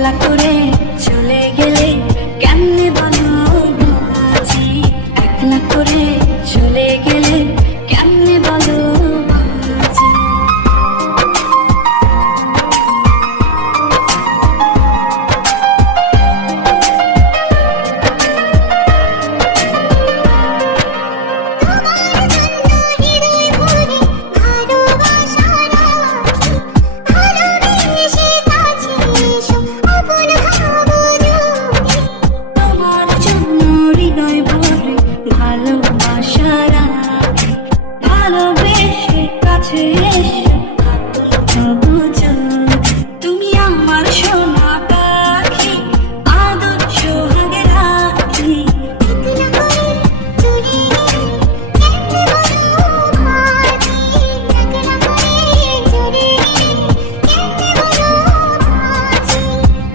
একলা করে চলে গেলে কেমনে বলো বাঁচি, একলা করে চলে গেলে কেমনে বলো বাঁচি। ভালোবাসা রাখি, ভালোবেসে কাছে এসে তবু যদি তুমি আমার সোনা পাখি, আদর সোহাগে রাখি।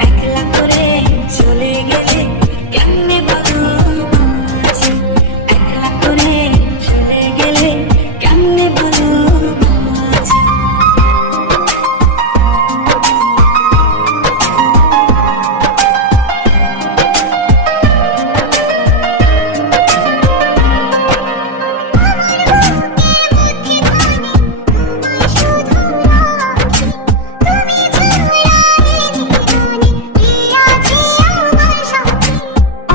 একলা করে চলে গেলে কেমনে বলো বাঁচি, একলা করে চলে গেলে কেমনে বলো বাঁচি।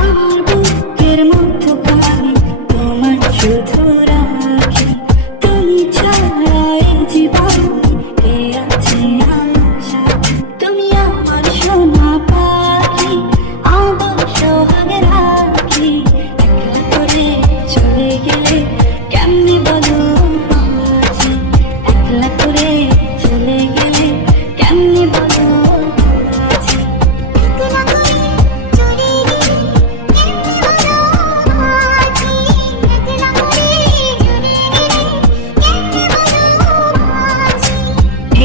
আমার বুকের মধ্যখানে তোমার শুধু রাখি, তুমি ছাড়া এই জীবনে কে আছে আমার সাথে। তুমি আমার সোনা পাখি, আদর সোহাগে রাখি। একলা করে চলে গেলে কেমনে বলো বাঁচি, একলা করে চলে গেলে কেমনে বলো বাঁচি।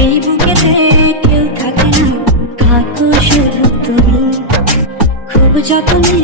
এই বুকেতে কেউ থাকে না, থাকো শুধু তুমি, খুব যত্নে